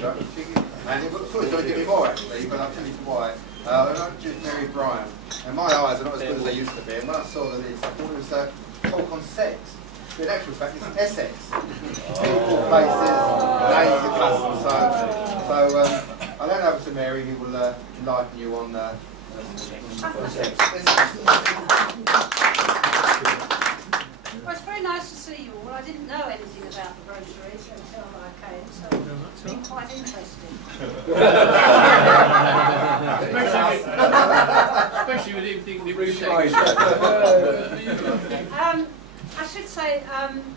pleasure. And it was sort of doing it before actually, but I'll tell you why. I just married Bryan, and my eyes are not as good as they used to be. And when I saw that I thought it was a talk on sex. But in actual fact, it's Essex. People, places, names, and customs. So I don't know if it's Mary who will enlighten you on sex. Well, it's very nice to see you all. I didn't know anything about the groceries until I came, so it's been quite interesting. Especially with him thinking I should say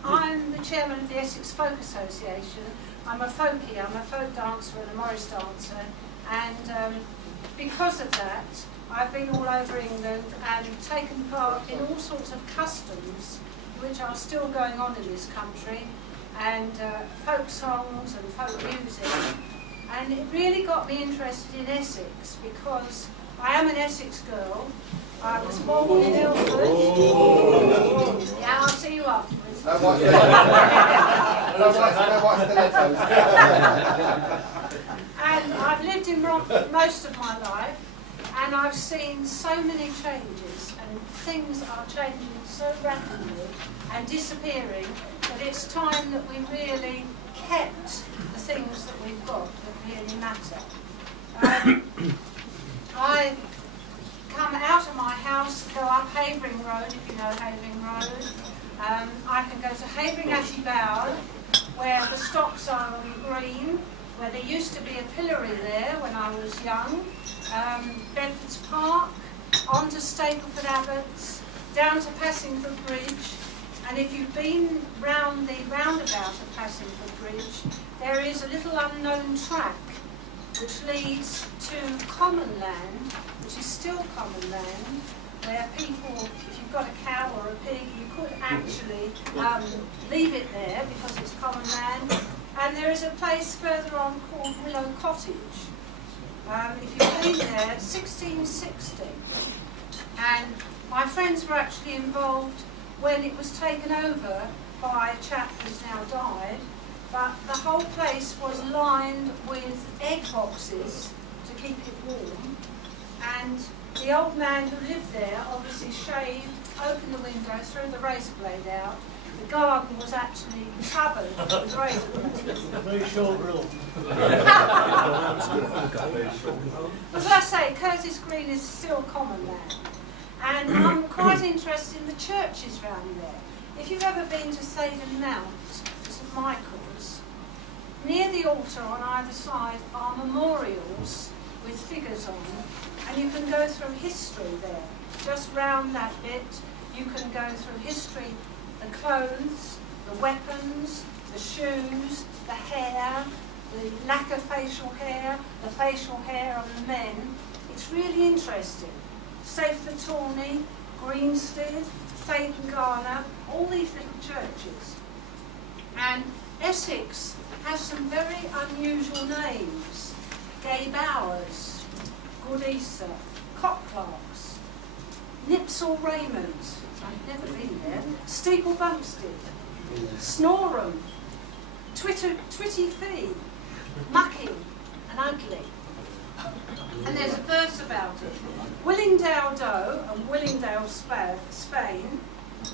I'm the chairman of the Essex Folk Association. I'm a folkie, I'm a folk dancer and a Morris dancer, and because of that I've been all over England and taken part in all sorts of customs which are still going on in this country, and folk songs and folk music. And it really got me interested in Essex because I am an Essex girl. I was born in Ilford. Yeah, I'll see you afterwards. No white stilettos. And I've lived in most of my life, and I've seen so many changes, and things are changing so rapidly and disappearing that it's time that we really kept the things that we've got that really matter. I come out of my house, go up Havering Road, if you know Havering Road. I can go to Havering Abbey Bower, where the stocks are on green, where there used to be a pillory there when I was young. Bedford's Park, on to Stapleford Abbots, down to Passingford Bridge, and if you've been round the roundabout of Passingford Bridge, there is a little unknown track which leads to common land, which is still common land, where people, if you've got a cow or a pig, you could actually leave it there because it's common land. And there is a place further on called Willow Cottage. If you've been there, 1660. And my friends were actually involved when it was taken over by a chap who's now died. But the whole place was lined with egg boxes to keep it warm. And the old man who lived there obviously shaved, opened the window, threw the razor blade out. The garden was actually covered with razor blades. Very short rule. As I say, Curtis Green is still common land. And I'm quite interested in the churches round there. If you've ever been to Thaden Mount, St Michael's, near the altar on either side are memorials with figures on, and you can go through history there. Just round that bit, you can go through history, the clothes, the weapons, the shoes, the hair, the lack of facial hair, the facial hair on the men. It's really interesting. Stapleton Tawney, Greenstead, Thaden Garner, all these little churches. And Essex has some very unusual names. Gay Bowers, Good Easter, Cockclarks, Nipsall Raymond, I've never been there, Steeple Bumpstead, Snoreham, Twitty Fee, Mucking and Ugly. And there's a verse about it. Willingdale Doe and Willingdale Spain,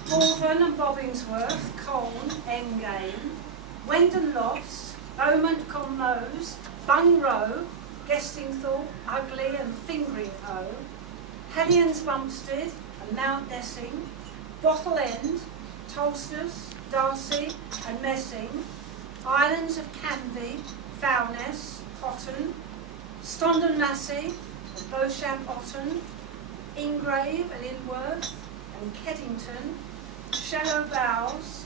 Malvern and Bobbingsworth, Colne, Engame, Wendon Loss, Beaumont Conmose, Bung Row, Gestingthorpe, Ugly and Fingering Hoe, Hellions Bumpstead and Mount Nessing, Bottle End, Tolsters, Darcy and Messing, Islands of Canvey, Foulness, Cotton, Stondon Massey and Beauchamp Otton, Ingrave and Inworth and Keddington, Shallow Bows,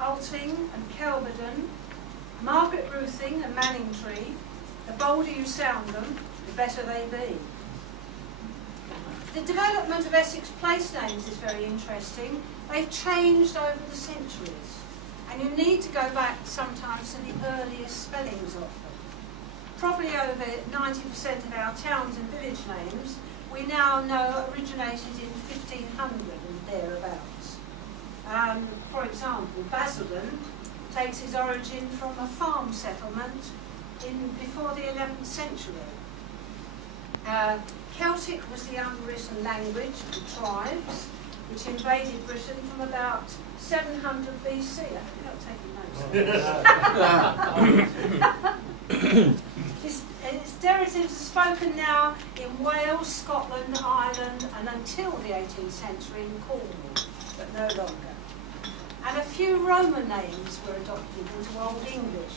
Alting and Kelvedon, Margaret Ruthing and Manningtree. The bolder you sound them, the better they be. The development of Essex place names is very interesting. They've changed over the centuries, and you need to go back sometimes to the earliest spellings of them. Probably over 90% of our towns and village names we now know originated in 1500 and thereabouts. For example, Basildon takes its origin from a farm settlement before the 11th century. Celtic was the unwritten language of the tribes which invaded Britain from about 700 BC. I hope you're not taking notes. Its derivatives are spoken now in Wales, Scotland, Ireland, and until the 18th century in Cornwall, but no longer. And a few Roman names were adopted into Old English,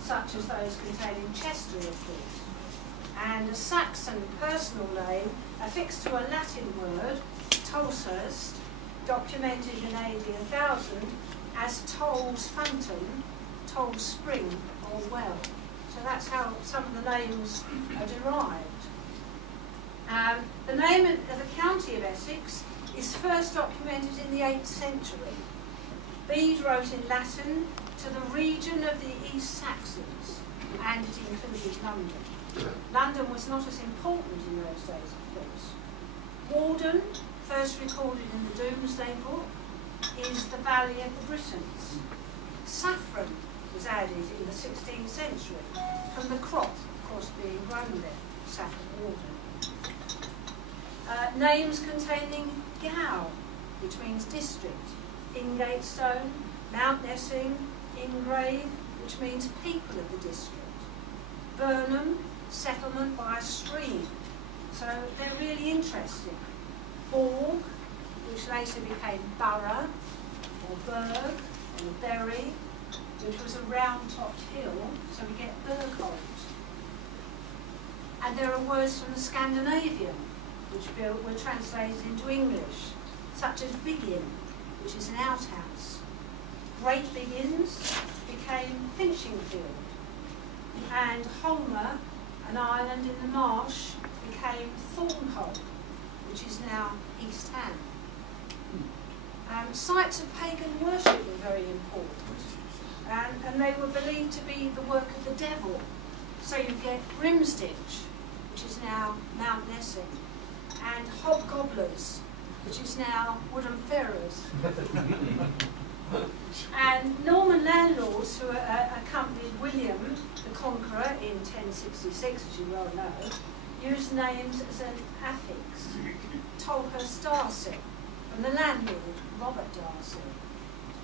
such as those containing Chester, of course. And a Saxon personal name affixed to a Latin word, Tolshurst, documented in AD 1000 as Toll's Fountain, Toll's Spring, or Well. So that's how some of the names are derived. The name of the county of Essex is first documented in the 8th century. Bede wrote in Latin to the region of the East Saxons, and it included London. London was not as important in those days, of course. Walden, first recorded in the Domesday Book, is the Valley of the Britons. Saffron was added in the 16th century, from the crop, of course, being grown there, Saffron Walden. Names containing Gow, which means district, Ingatestone, Mount Nessing, Ingrave, which means people of the district, Burnham, settlement by a stream, so they're really interesting. Borg, which later became borough, or burg, or bury, which was a round-topped hill, so we get Burgholt. And there are words from the Scandinavian, which were translated into English, such as Biggin, which is an outhouse. Great Biggins became Finchingfield, and Holmer, an island in the marsh, became Thornholm, which is now East Ham. Sites of pagan worship were very important, and they were believed to be the work of the devil. So you get Grimsditch, which is now Mount Nessing, and Hobgobblers, which is now Woodham Ferrers. And Norman landlords who accompanied William the Conqueror in 1066, as you well know, used names as an affix. Tolhurst Darcy, from the landlord, Robert Darcy.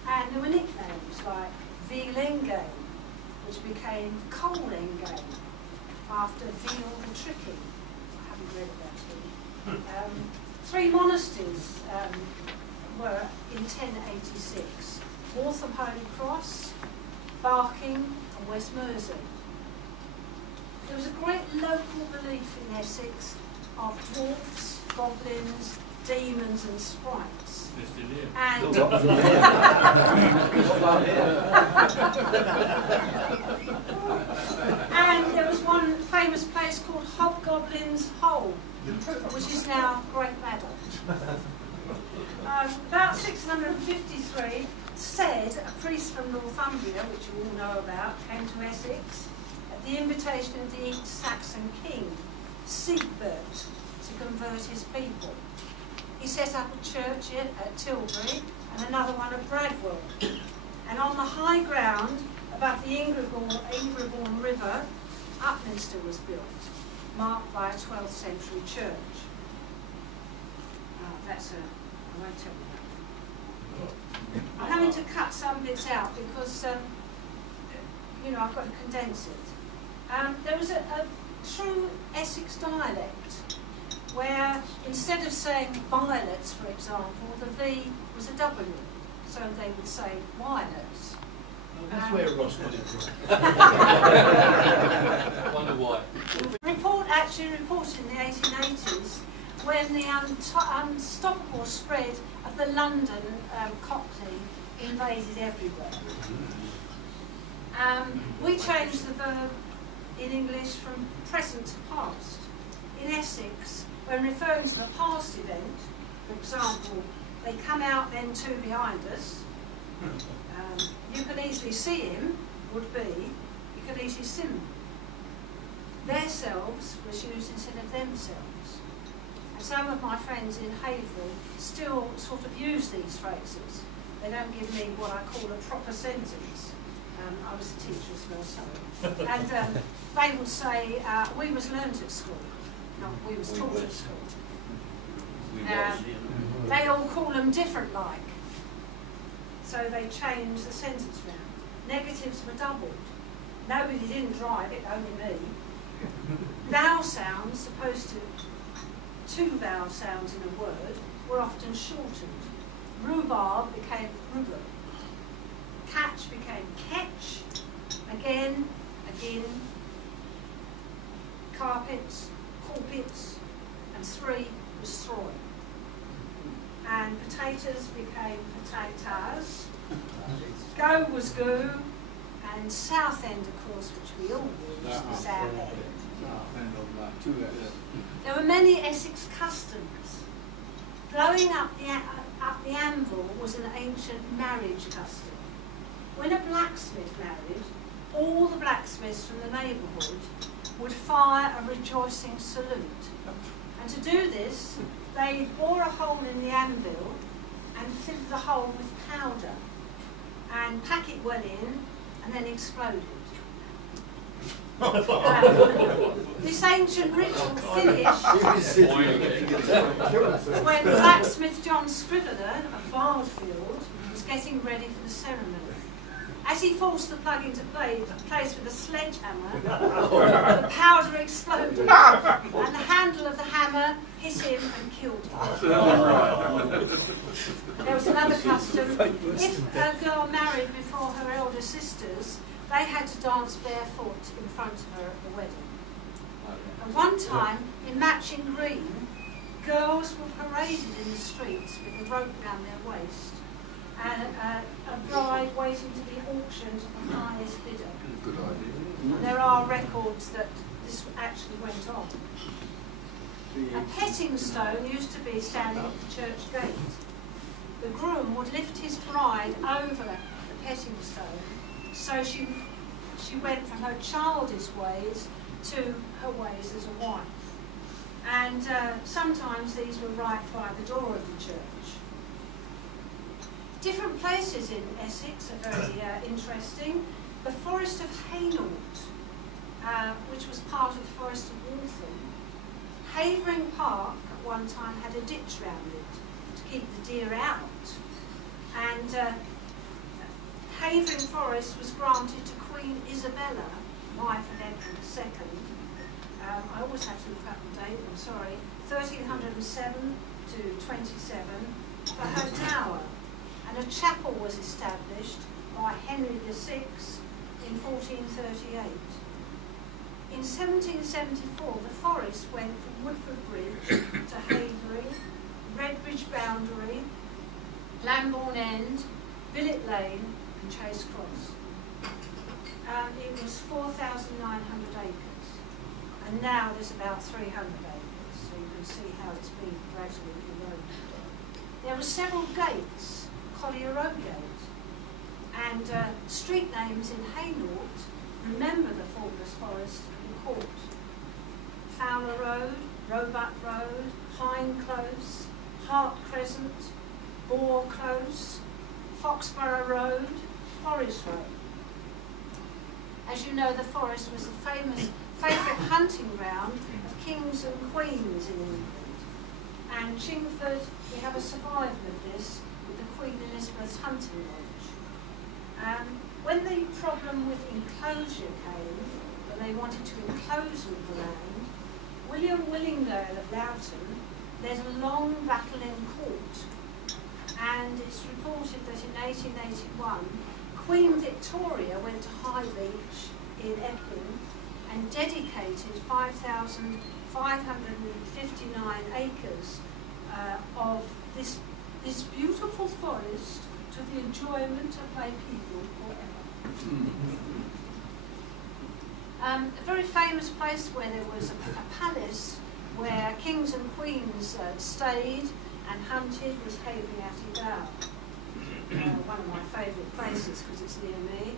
And there were nicknames like Veal Engame, which became Coal Engame, after Veal the Tricky. I haven't read about him. 3 monasteries were in 1086. Waltham Holy Cross, Barking, and West Mersey. There was a great local belief in Essex of dwarfs, goblins, demons and sprites. And and there was one famous place called Hobgoblin's Hole, which is now Great Meadow. About 653, said a priest from Northumbria, which you all know about, came to Essex at the invitation of the East Saxon king, Siegbert, to convert his people. He set up a church at Tilbury and another one at Bradwell. And on the high ground above the Ingrebourne River, Upminster was built, marked by a 12th century church. I won't tell you that. I'm having to cut some bits out because, I've got to condense it. There was a true Essex dialect where instead of saying violets, for example, the V was a W, so they would say violets. That's where Ross got it from. I wonder why. Report actually reported in the 1880s when the unstoppable spread of the London Cockney invaded everywhere. We changed the verb in English from present to past. In Essex, when referring to the past event, for example, they come out then 2 behind us, you can easily see him, would be, you can easily see them. Their selves was used instead of themselves. And some of my friends in Haverhill still sort of use these phrases. They don't give me what I call a proper sentence, I was a teacher as well, sorry. And they would say, we was learnt at school, not we was taught at school. They all call them different like. So they changed the sentence round. Negatives were doubled. Nobody didn't drive it, only me. Vowel sounds, supposed to, 2 vowel sounds in a word, were often shortened. Rhubarb became rhubarb. Catch became catch. Again, again. Carpets, pulpits, and 3 was throw. And potatoes became potatoes. Go was go. And Southend, of course, which we all use, Southend. There were many Essex customs. Blowing up the anvil was an ancient marriage custom. When a blacksmith married, all the blacksmiths from the neighbourhood would fire a rejoicing salute. And to do this, they bore a hole in the anvil and filled the hole with powder and pack it well in and then exploded. This ancient ritual finished when blacksmith John Scrivener of Bardfield was getting ready for the ceremony. As he forced the plug into place with a sledgehammer, the powder exploded, and the handle of the hammer hit him and killed him. There was another custom. If a girl married before her elder sisters, they had to dance barefoot in front of her at the wedding. And one time, in matching green, girls were paraded in the streets with a rope round their waist, and a bride waiting to be auctioned to the highest bidder. Good idea. And there are records that this actually went on. A petting stone used to be standing at the church gate. The groom would lift his bride over the petting stone, so she went from her childish ways to her ways as a wife. And sometimes these were right by the door of the church. Different places in Essex are very interesting. The Forest of Hainault, which was part of the Forest of Waltham. Havering Park at one time had a ditch round it to keep the deer out. And Havering Forest was granted to Queen Isabella, wife of Edward II. I always have to look up the date, I'm sorry, 1307 to 27, for her tower. And a chapel was established by Henry VI in 1438. In 1774, the forest went from Woodford Bridge to Havery, Redbridge Boundary, Lambourne End, Billet Lane and Chase Cross. It was 4,900 acres, and now there's about 300 acres, so you can see how it's been gradually eroded. There were several gates, Collier Road Gate, and street names in Hainault remember the Faultless Forest and Court. Fowler Road, Roebuck Road, Pine Close, Hart Crescent, Boar Close, Foxborough Road, Forest Road. As you know, the forest was the famous favourite hunting ground of kings and queens in England. And Chingford, we have a survival of this with the Queen Elizabeth's hunting lodge. When the problem with enclosure came, when they wanted to enclose all the land, William Willingdale of Loughton led a long battle in court. And it's reported that in 1881, Queen Victoria went to High Beach in Epping and dedicated 5,559 acres of this beautiful forest to the enjoyment of my people forever. A very famous place where there was a palace where kings and queens stayed and hunted was Havering Abbey Bower, one of my favourite places because it's near me.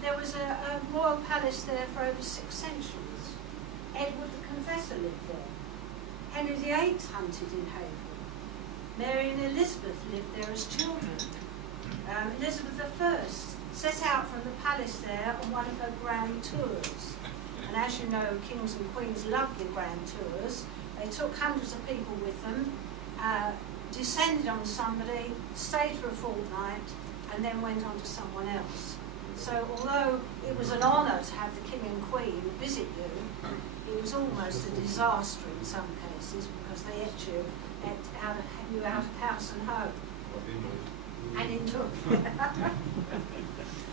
There was a royal palace there for over 6 centuries. Edward the Confessor lived there. Henry VIII hunted in Havering. Mary and Elizabeth lived there as children. Elizabeth I set out from the palace there on one of her grand tours. And as you know, kings and queens love their grand tours. They took hundreds of people with them, descended on somebody, stayed for a fortnight, and then went on to someone else. So although it was an honour to have the king and queen visit you, it was almost a disaster in some cases because they out of house and home. And indoors.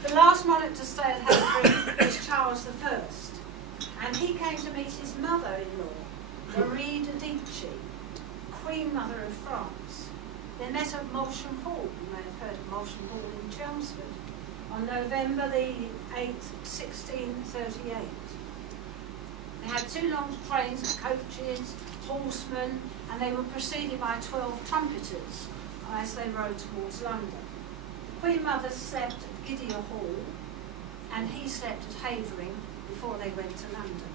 The last monarch to stay at Haverford was Charles I, and he came to meet his mother-in-law, Marie de Medici, Queen Mother of France. They met at Molsham Hall. You may have heard of Molsham Hall in Chelmsford on November the 8th, 1638. They had 2 long trains of coaches, horsemen, and they were preceded by 12 trumpeters as they rode towards London. The Queen Mother slept at Gidea Hall, and he slept at Havering before they went to London.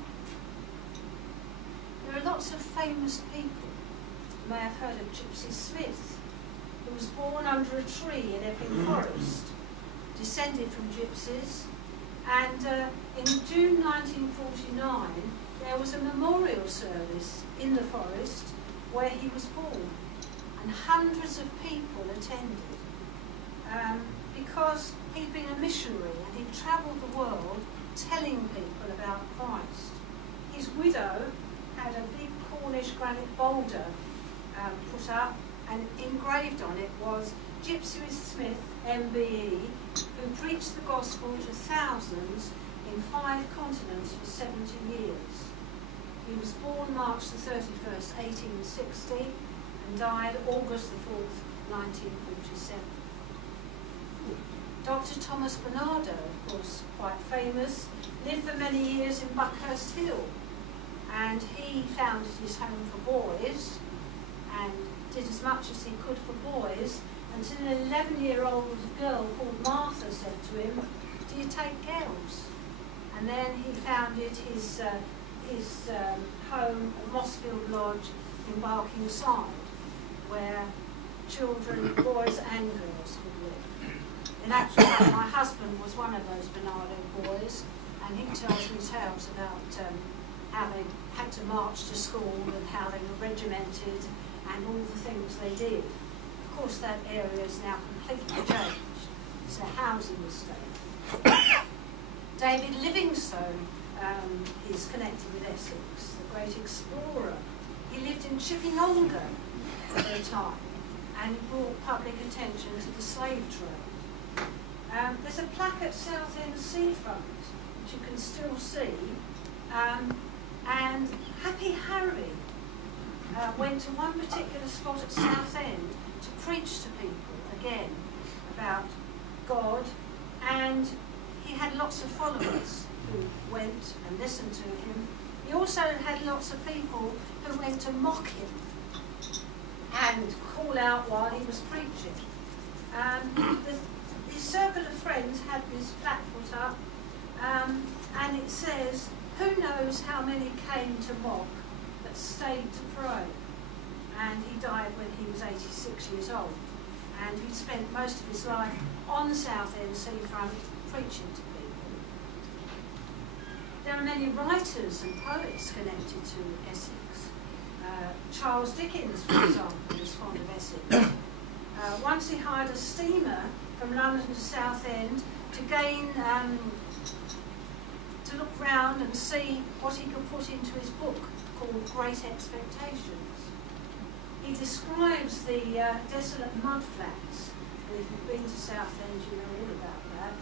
There are lots of famous people. You may have heard of Gypsy Smith, who was born under a tree in Epping Forest, descended from gypsies, and in June 1949 there was a memorial service in the forest where he was born, and hundreds of people attended because he'd been a missionary and he'd travelled the world telling people about Christ. His widow had a big Cornish granite boulder put up, and engraved on it was Gypsy Smith, MBE, who preached the gospel to thousands in 5 continents for 70 years. He was born March the 31st, 1860, and died August the 4th, 1947. Dr. Thomas Bernardo, of course, quite famous, lived for many years in Buckhurst Hill, and he founded his home for boys and did as much as he could for boys, until an 11-year-old girl called Martha said to him, "Do you take girls?" And then he founded his home at Mossfield Lodge in Barkingside, where children, boys and girls could live. In actual fact, my husband was one of those Bernardo boys, and he tells me tales about how they had to march to school and how they were regimented and all the things they did. Of course, that area is now completely changed. It's a housing estate. David Livingstone is connected with Essex, the great explorer. He lived in Chipping-Ongar at the time and brought public attention to the slave trade. There's a plaque at Southend Seafront, which you can still see, and Happy Harry went to one particular spot at Southend to preach to people, again, about God, and he had lots of followers who went and listened to him. He also had lots of people who went to mock him and call out while he was preaching. His circle of friends had this plaque put up, and it says, "Who knows how many came to mock but stayed to pray?" And he died when he was 86 years old, and he spent most of his life on Southend Seafront preaching to people. There are many writers and poets connected to Essex. Charles Dickens, for example, was fond of Essex. Once he hired a steamer from London to Southend to gain, to look round and see what he could put into his book called Great Expectations. He describes the desolate mud flats, and if you've been to Southend you know all about that,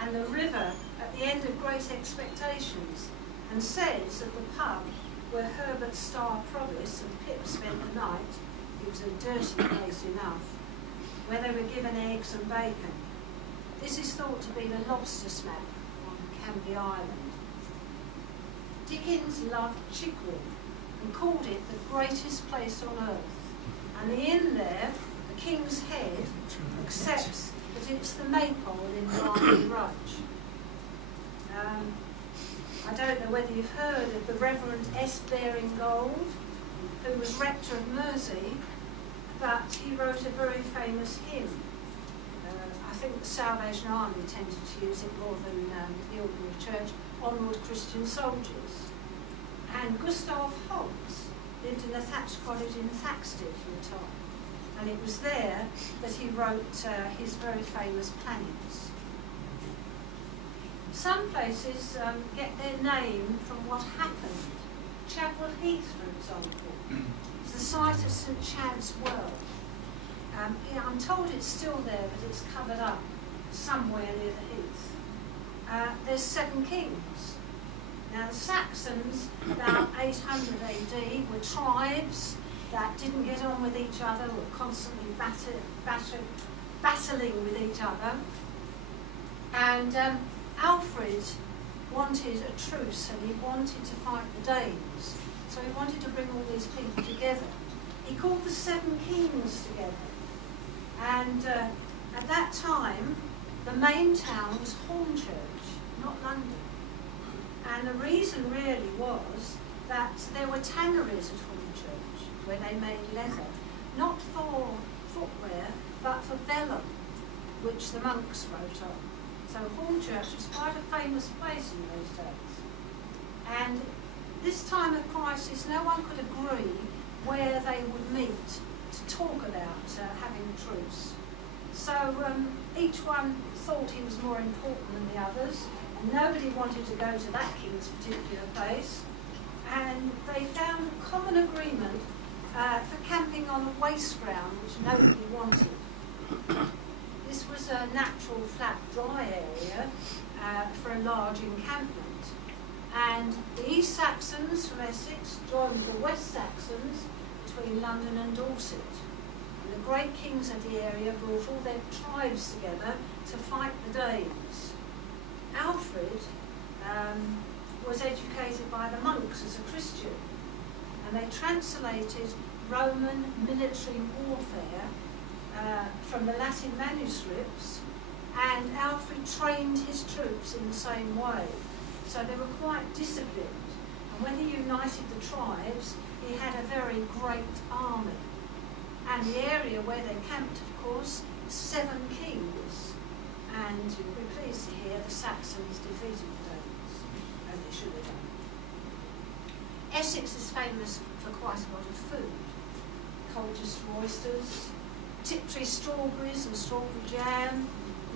and the river at the end of Great Expectations, and says that the pub where Herbert Starr Provis and Pip spent the night, it was a dirty place enough, where they were given eggs and bacon. This is thought to be the lobster smack on Canvey Island. Dickens loved Chigwell and called it the greatest place on earth. And the inn there, the King's Head, accepts that it's the Maypole in Barney Rudge. I don't know whether you've heard of the Reverend S. Baring-Gould, who was rector of Mersey, but he wrote a very famous hymn. I think the Salvation Army tended to use it more than the ordinary church, onward Christian soldiers. And Gustav Holst lived in a thatched cottage in Thaxted for a time, and it was there that he wrote his very famous plannings. Some places get their name from what happened. Chapel Heath, for example, is the site of St Chad's Well. Yeah, I'm told it's still there, but it's covered up somewhere near the heath. There's 7 kings. Now the Saxons, about 800 AD, were tribes that didn't get on with each other, were constantly battling with each other. And Alfred wanted a truce, and he wanted to fight the Danes. So he wanted to bring all these people together. He called the 7 kings together. And at that time, the main town was Hornchurch, not London. And the reason really was that there were tanneries at Hornchurch where they made leather, not for footwear, but for vellum, which the monks wrote on. So Hornchurch was quite a famous place in those days. And this time of crisis, no one could agree where they would meet to talk about having a truce. So each one thought he was more important than the others, and nobody wanted to go to that king's particular place. And they found a common agreement for camping on a waste ground which nobody wanted. This was a natural, flat, dry area for a large encampment. And the East Saxons from Essex joined the West Saxons between London and Dorset. And the great kings of the area brought all their tribes together to fight the Danes. Alfred was educated by the monks as a Christian, and they translated Roman military warfare from the Latin manuscripts, and Alfred trained his troops in the same way. So they were quite disciplined, and when he united the tribes, he had a very great army. And the area where they camped, of course, 7 kings, and you'll be pleased to hear the Saxons defeated the Danes, as they should have done. Essex is famous for quite a lot of food. Colchester oysters, Tiptree strawberries and strawberry jam,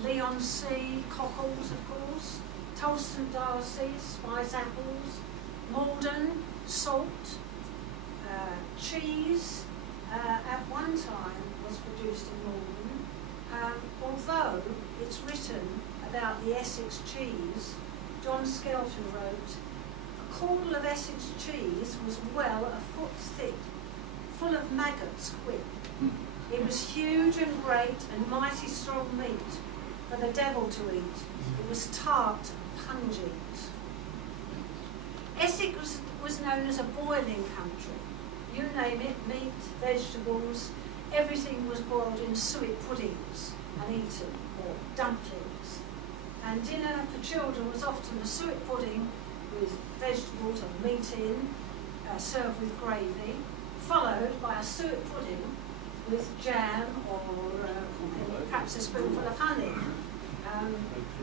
Leon C, cockles, of course, Tolston Darcy, spice apples, Malden, salt, cheese. At one time was produced in Malden, although it's written about the Essex cheese. John Skelton wrote, "A caudle of Essex cheese was well a foot thick, full of maggots quick. It was huge and great and mighty strong meat for the devil to eat. It was tart and pungent." Essex was known as a boiling country. You name it, meat, vegetables, everything was boiled in suet puddings and eaten, or dumplings. And dinner for children was often a suet pudding with vegetables or meat in, served with gravy, followed by a suet pudding with jam or perhaps a spoonful of honey.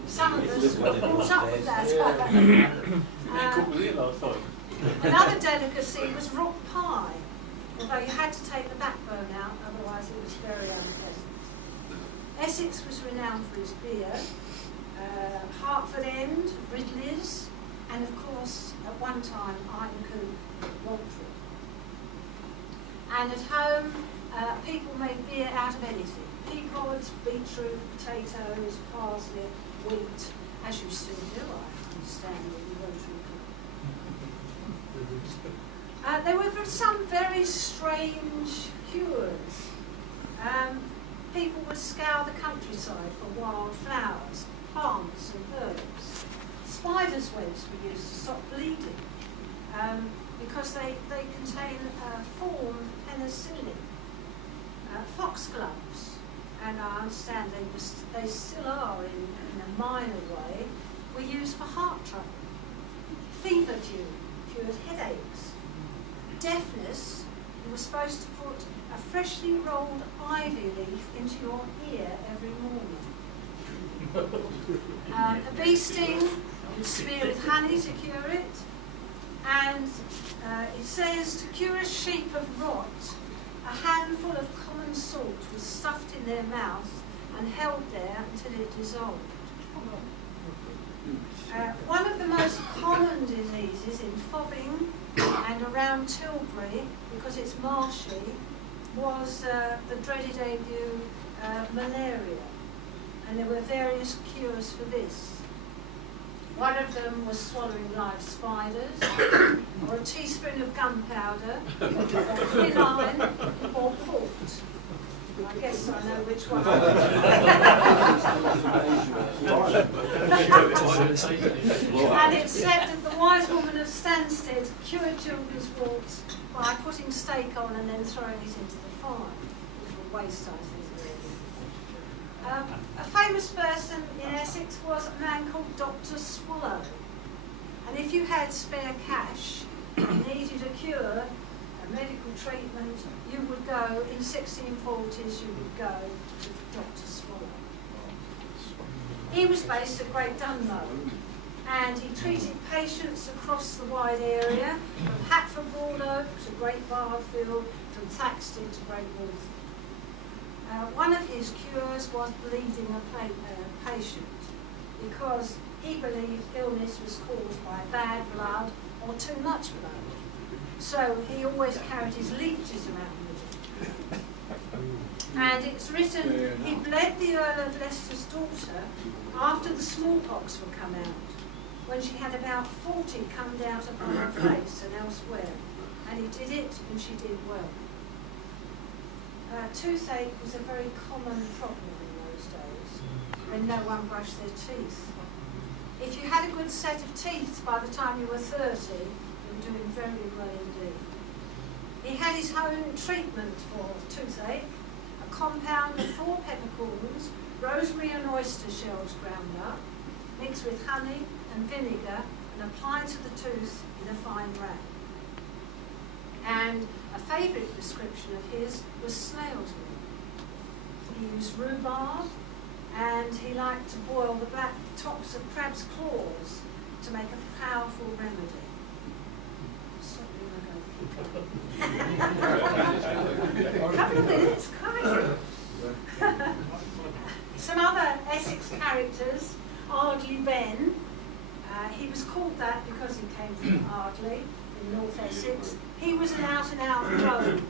Some of us were brought up with that. Another delicacy was rock pie, although you had to take the backbone out, otherwise it was very unpleasant. Essex was renowned for his beer, Hertford End, Ridley's, and of course, at one time, Ironcoop, Romford. And at home, people made beer out of anything. Pea pods, beetroot, potatoes, parsley, wheat, as you still do, I understand, in the Rotary Club. There were some very strange cures. People would scour the countryside for wild flowers, plants and herbs. Spiders' webs were used to stop bleeding because they contain form penicillin. Foxgloves, and I understand they still are in a minor way, were used for heart trouble. Feverfew cured headaches. Deafness, you were supposed to put a freshly rolled ivy leaf into your ear every morning. A bee sting, you smear with honey to cure it. And it says, to cure a sheep of rot, a handful of common salt was stuffed in their mouth and held there until it dissolved. One of the most common diseases in Fobbing and around Tilbury, because it's marshy, was the dreaded ague, malaria. And there were various cures for this. One of them was swallowing live spiders, or a teaspoon of gunpowder, or quinine, or port. I guess I know which one. And it's said that the wise woman of Stansted cured children's warts by putting steak on and then throwing it into the fire. It was a waste, I think. A famous person in Essex was a man called Dr. Swallow. And if you had spare cash and needed a cure, a medical treatment, you would go, in 1640s, you would go to Dr. Swallow. He was based at Great Dunmow, and he treated patients across the wide area, from Hatford Broadoak to Great Barfield, from Thaxted to Great Waltham. One of his cures was bleeding a patient, because he believed illness was caused by bad blood or too much blood. So he always carried his leeches around with him. And it's written, he bled the Earl of Leicester's daughter after the smallpox would come out, when she had about 40 come down upon her face and elsewhere. And he did it, and she did well. Toothache was a very common problem in those days, when no one brushed their teeth. If you had a good set of teeth by the time you were 30, you were doing very well indeed. He had his own treatment for toothache, a compound of 4 peppercorns, rosemary and oyster shells ground up, mixed with honey and vinegar and applied to the tooth in a fine rag. And a favourite description of his was snail's milk. He used rhubarb, and he liked to boil the black tops of crab's claws to make a powerful remedy. Stop me when I go. A couple of minutes, quite. Some other Essex characters, Ardley Ben. He was called that because he came from Ardley in North Essex. He was an out-and-out rogue.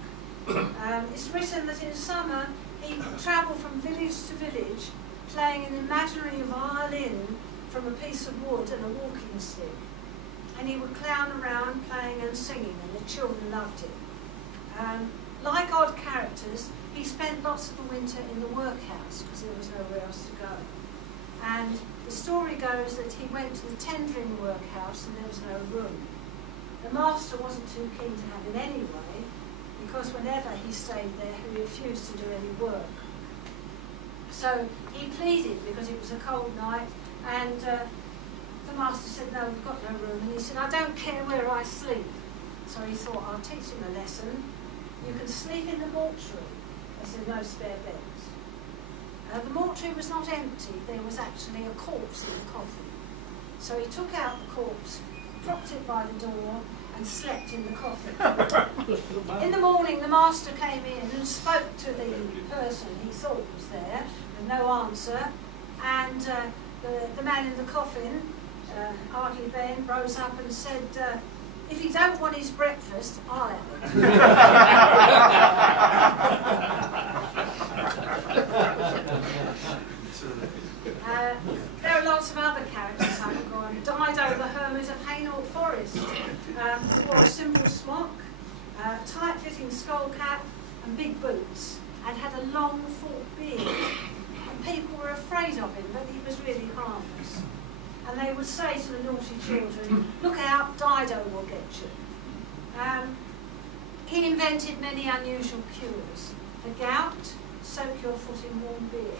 It's written that in summer he would travel from village to village, playing an imaginary violin from a piece of wood and a walking stick. And he would clown around playing and singing, and the children loved him. Like odd characters, he spent lots of the winter in the workhouse because there was nowhere else to go. And the story goes that he went to the tendering workhouse and there was no room. The master wasn't too keen to have him anyway, because whenever he stayed there, he refused to do any work. So he pleaded because it was a cold night, and the master said, no, we've got no room. And he said, I don't care where I sleep. So he thought, I'll teach him a lesson. You can sleep in the mortuary. There's no spare beds. The mortuary was not empty. There was actually a corpse in the coffin. So he took out the corpse, propped it by the door, and slept in the coffin. In the morning, the master came in and spoke to the person he thought was there, with no answer, and the man in the coffin, Ardley Ben, rose up and said, if he don't want his breakfast, I'll have it. There are lots of other characters I could go on. Dido, the hermit of Hainault Forest, wore a simple smock, tight-fitting skull cap, and big boots, and had a long forked beard. And people were afraid of him, but he was really harmless. And they would say to the naughty children, look out, Dido will get you. He invented many unusual cures. For gout, soak your foot in warm beer.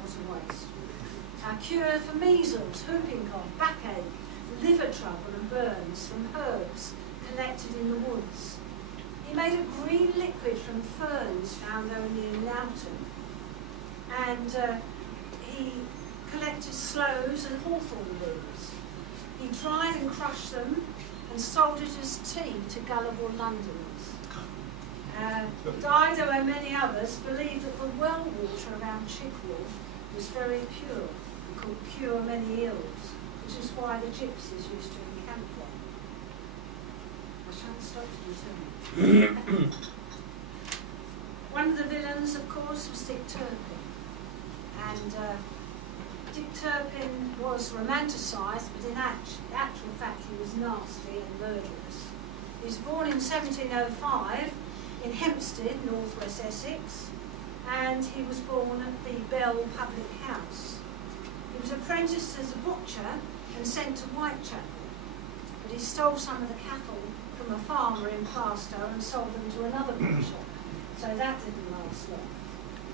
What a waste. A cure for measles, whooping cough, backache, liver trouble and burns from herbs collected in the woods. He made a green liquid from ferns found only in Loughton. And he collected sloes and hawthorn leaves. He dried and crushed them and sold it as tea to gullible Londoners. Dido and many others believed that the well water around Chigwell was very pure and could cure many ills, which is why the gypsies used to encamp there. I shan't stop till you tell me. One of the villains, of course, was Dick Turpin. And Dick Turpin was romanticised, but in actual fact he was nasty and murderous. He was born in 1705 in Hempstead, northwest Essex, and he was born at the Bell Public House. He was apprenticed as a butcher and sent to Whitechapel, but he stole some of the cattle from a farmer in Plaistow and sold them to another butcher, so that didn't last long.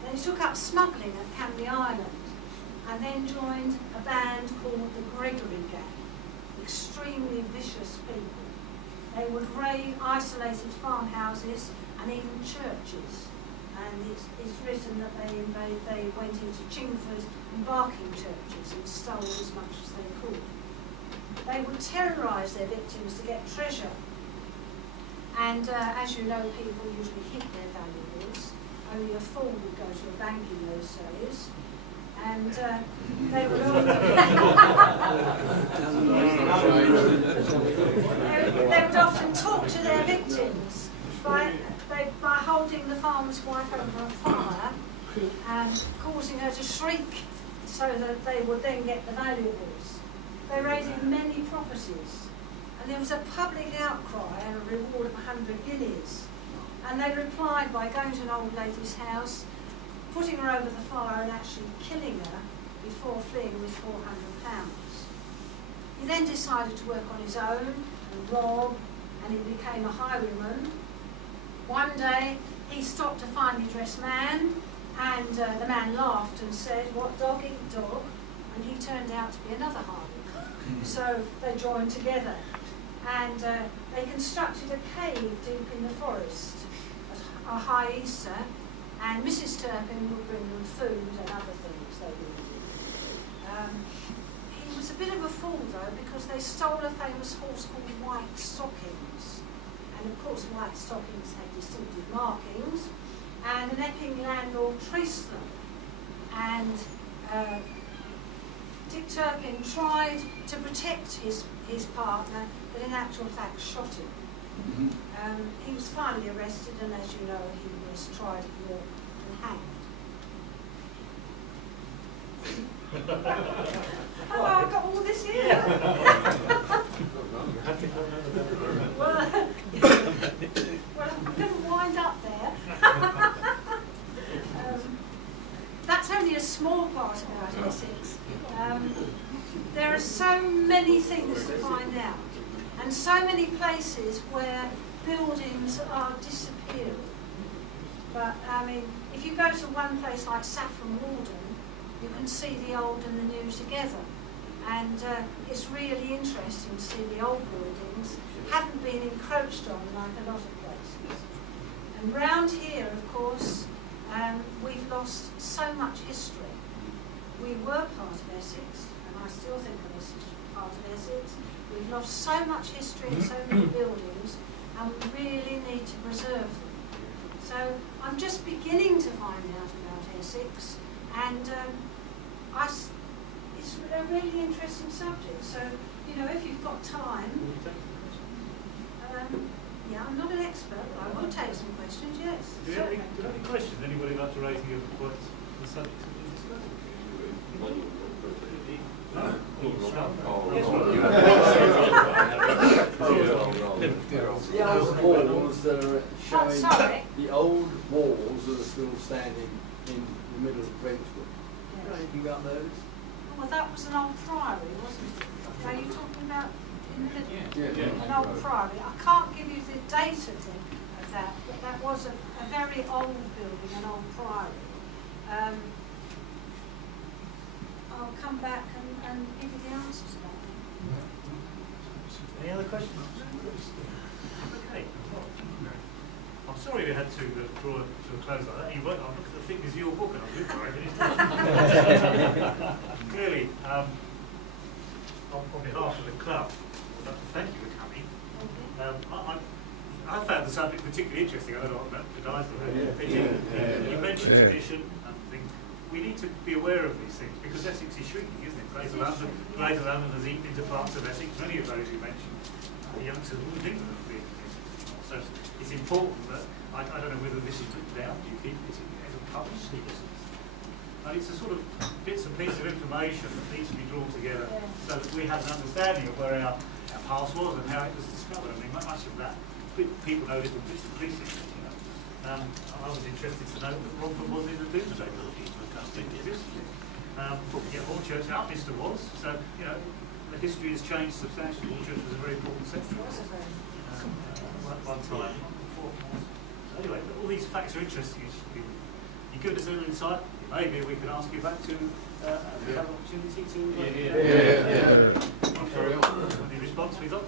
Then he took up smuggling at Canby Island, and then joined a band called the Gregory Gang, extremely vicious people. They would raid isolated farmhouses and even churches, and it's written that they went into Chingford and Barking churches and stole as much as they could. They would terrorise their victims to get treasure, and as you know, people usually hid their valuables. Only a fool would go to a bank in those days. And they would often talk to their victims by holding the farmer's wife over a fire and causing her to shriek so that they would then get the valuables. They raided many properties, and there was a public outcry and a reward of 100 guineas. And they replied by going to an old lady's house, putting her over the fire and actually killing her before fleeing with £400. He then decided to work on his own and rob, and he became a highwayman. One day he stopped a finely dressed man, and the man laughed and said, "What dog eat dog?" And he turned out to be another highwayman. So they joined together, and they constructed a cave deep in the forest at a high Easter, and Mrs. Turpin would bring them food and other things they needed. He was a bit of a fool though, because they stole a famous horse called White Stockings, and of course White Stockings had distinctive markings, and an Epping landlord traced them, and Dick Turpin tried to protect his partner, but in actual fact shot him. He was finally arrested, and as you know, he was tried at York and hanged. Oh, I've got all this here. Well, I'm going to wind up there. That's only a small part about Essex. There are so many things to find out, and so many places where buildings are disappearing. But I mean, if you go to one place like Saffron Walden, you can see the old and the new together, and it's really interesting to see the old buildings haven't been encroached on like a lot of places. And round here, of course, we've lost so much history. We were part of Essex, and I still think of us as part of Essex. We've lost so much history and so many buildings, and we really need to preserve them. So I'm just beginning to find out about Essex, and it's a really interesting subject. So, you know, if you've got time, yeah, I'm not an expert, but I will take some questions, yes. Do you have any questions? Anybody like to raise what the subject of the discussion? The old walls that are showing, sorry. the old walls that are still standing in the middle of Brentwood. Yes. You got those? Well, that was an old priory, wasn't it? Are you talking about in the middle? Yeah. An old priory. I can't give you the date of that, but that was a very old building, an old priory. I'll come back and give you the answer to that. Any other questions? Okay. I'll sorry we had to draw to a close like that. I'm looking at the thickness of your book and I'm good for it. Clearly, on behalf of the club, I'd like to thank you for coming. I found the subject particularly interesting. I don't know what denies it. You mentioned tradition and things. We need to be aware of these things because Essex is shrinking, isn't it? Greater London has eaten into parts of Essex. Many of those you mentioned, the youngsters wouldn't think of them being here. So it's important that, I don't know whether this is written down, do you keep it ever published? And it's a sort of bits and pieces of information that needs to be drawn together so that we have an understanding of where our past was and how it was discovered. I mean, much of that, people know little bits and pieces, you know. I was interested to know that Romford was in the Domesday Book. Hornchurch and Upminster was, so, you know, the history has changed substantially. Hornchurch was a very important centre at one time. Anyway, all these facts are interesting. You give us a little insight. Maybe we can ask you back to have an opportunity to. I'm sure the response we got.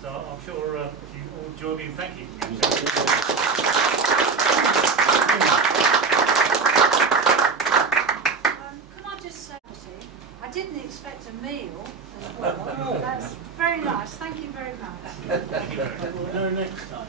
So I'm sure you all join me in thanking you. Can I just say, I didn't expect a meal as well. That's very nice. Thank you very much. Thank you very much. We'll know next time.